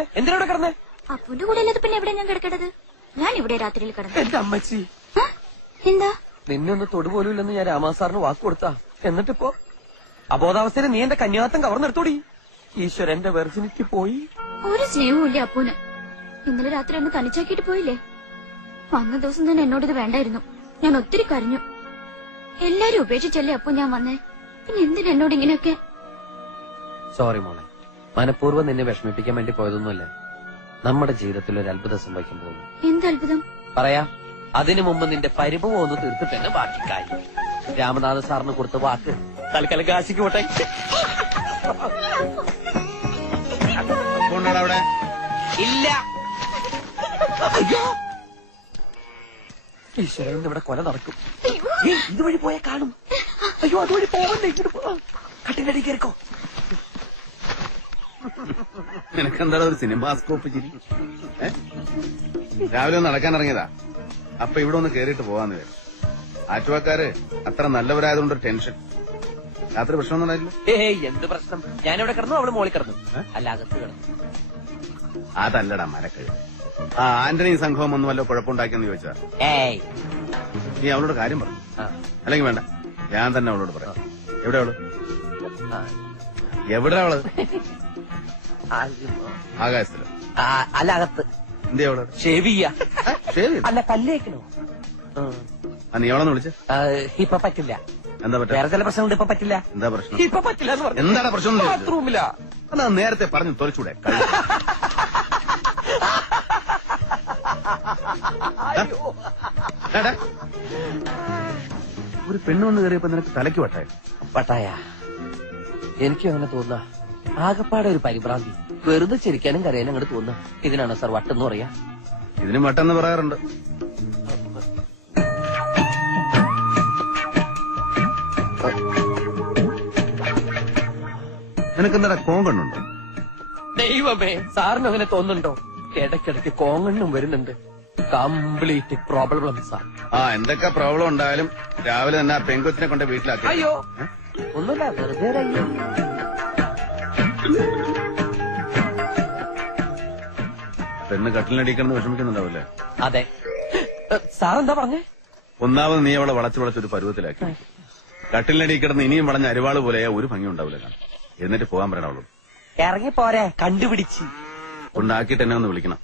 കിടന്നേ? എന്തിനാ ഇവിടെ കിടന്നേ? അപ്പുന്റെ കൂടെ അല്ലാതെ പിന്നെ എവിടെ ഞാൻ കിടക്കേണ്ടത്? ഞാൻ ഇവിടെ രാത്രിയിൽ കിടന്നു. എന്റെ അമ്മച്ചി, എന്താ നിന്നെ ഒന്ന് തൊടുപോലും ഇല്ലെന്ന് ഞാൻ രാമാസാറിന് വാക്ക് കൊടുത്താ. എന്നിട്ടിപ്പോ അബോധാവസ്ഥയിൽ നീ എന്റെ കന്യാത്തം കവർന്നെടുത്തോടി. ഈശ്വരന്റെ വെർജിനിറ്റി പോയി. ഒരു സ്നേഹവും ഇല്ല അപ്പൂന്. ഇന്നലെ രാത്രി എന്നെ തനിച്ചാക്കിയിട്ട് പോയില്ലേ? വന്ന ദിവസം തന്നെ എന്നോടിത് വേണ്ടായിരുന്നു. ഞാൻ ഒത്തിരി കരഞ്ഞു. എല്ലാരും ഉപേക്ഷിച്ചല്ലേ അപ്പു ഞാൻ വന്നേ. പിന്നെ എന്തിനാ എന്നോട് ഇങ്ങനെയൊക്കെ? സോറി മോളെ, മനഃപൂർവ്വം നിന്നെ വിഷമിപ്പിക്കാൻ വേണ്ടി പോയതൊന്നുമല്ല. നമ്മുടെ ജീവിതത്തിൽ ഒരു അത്ഭുതം സംഭവിക്കാൻ പോകുന്നു. എന്ത് അത്ഭുതം? പറയാ. അതിനു മുമ്പ് നിന്റെ പരിഭവം ഒന്ന് തീർത്തിട്ട് തന്നെ ബാക്കി കാര്യം. രാമനാഥ സാറിന് കൊടുത്ത വാക്ക് തൽക്കാലം കാശിക്ക് പോട്ടെ. അവിടെ ഇല്ല. ഈശ്വരൻ ഇവിടെ കൊല നടക്കും. ഇതുവഴി പോയാൽ കാണും. അയ്യോ, അതുവഴി പോകണ്ടേ, ഇങ്ങോട്ട് പോ. കട്ടിലടി കയറിക്കോ. നിനക്കെന്താ ഒരു സിനിമാസ്കോപ്പ് ചിരി? രാവിലെ ഒന്ന് നടക്കാൻ ഇറങ്ങിയതാ. അപ്പൊ ഇവിടെ ഒന്ന് കേറിയിട്ട് പോവാന്ന് വരും. ആറ്റുവാക്കാര് അത്ര നല്ലവരായതുകൊണ്ട് ടെൻഷൻ. രാത്രി പ്രശ്നമൊന്നും ഉണ്ടായില്ല? എന്ത് പ്രശ്നം? ഞാനിവിടെ കിടന്നു, അവള് മോളിൽ കിടന്നു. അല്ല, അകത്ത് കിടന്നു. അതല്ലടാ മരക്കഴി. ആ ആന്റണി സംഘവും ഒന്നും വല്ല കുഴപ്പമുണ്ടാക്കിയെന്ന് ചോദിച്ചാ നീ അവളോട് കാര്യം പറഞ്ഞു. അല്ലെങ്കിൽ വേണ്ട, ഞാൻ തന്നെ അവളോട് പറയാം. എവിടെ അവള്? എവിടെ അവള്? ആകാശത്തില്. അല്ല, അകത്ത്. എന്തേ അവള്? ഷേവ് ചെയ്യാ. അല്ല, പല്ലേക്കണോ? നീ അവളെന്ന് വിളിച്ച? ഇപ്പൊ പറ്റില്ല. എന്താ പറ്റുക? വേറെ ചില പ്രശ്നമുണ്ട്. ഇപ്പൊ പറ്റില്ല. എന്താ പ്രശ്നം? ഇപ്പൊ പറ്റില്ല എന്ന് പറഞ്ഞു. എന്താണ് പ്രശ്നം? ബാത്റൂമില്ല. എന്നാ നേരത്തെ പറഞ്ഞു തൊലച്ചൂടെ? ഒരു പെണ്ണൊന്ന് കയറിയപ്പോ നിനക്ക് തലയ്ക്ക് വട്ടായ? വട്ടായ? എനിക്കും അങ്ങനെ തോന്നാ. ആകപ്പാടെ ഒരു പരിഭ്രാന്തി. വെറുതെ ചിരിക്കാനും കരയാനും അങ്ങോട്ട് തോന്നുക. ഇതിനാണ് സാർ വട്ടെന്ന് പറയാ? ഇതിനും വട്ടെന്ന് പറയാറുണ്ട്. നിനക്കെന്താ കോങ്കണ്ണുണ്ടോ? ദൈവമേ, സാറിന് അങ്ങനെ തോന്നുന്നുണ്ടോ? ഇടയ്ക്കിടയ്ക്ക് കോങ്കണ്ണും വരുന്നുണ്ട്. കംപ്ലീറ്റ് പ്രോബ്ലംസാ. എന്തൊക്കെ പ്രോബ്ലം ഉണ്ടായാലും രാവിലെ തന്നെ ആ പെങ്കൊച്ചിനെ കൊണ്ട് വീട്ടിലാക്കി. അയ്യോ, ഒന്നുമില്ല, വെറുതെ. പെണ്ണ് കട്ടിലടിക്കണമെന്ന് വിഷമിക്കുന്നുണ്ടാവില്ലേ? അതെ. സാറെന്താ പറഞ്ഞേ? ഒന്നാമത് നീ അവളെ വളച്ചൊരു പരുവത്തിലാക്കി. കട്ടിലടി കിടന്ന് ഇനിയും വളഞ്ഞ അരിവാള് പോലെ ഒരു ഭംഗി ഉണ്ടാവില്ല. എന്നിട്ട് പോകാൻ പറയണം അവളോട്. ഇറങ്ങി പോരെ, കണ്ടുപിടിച്ച് കൊണ്ടാക്കിയിട്ട് എന്നെ ഒന്ന് വിളിക്കണം.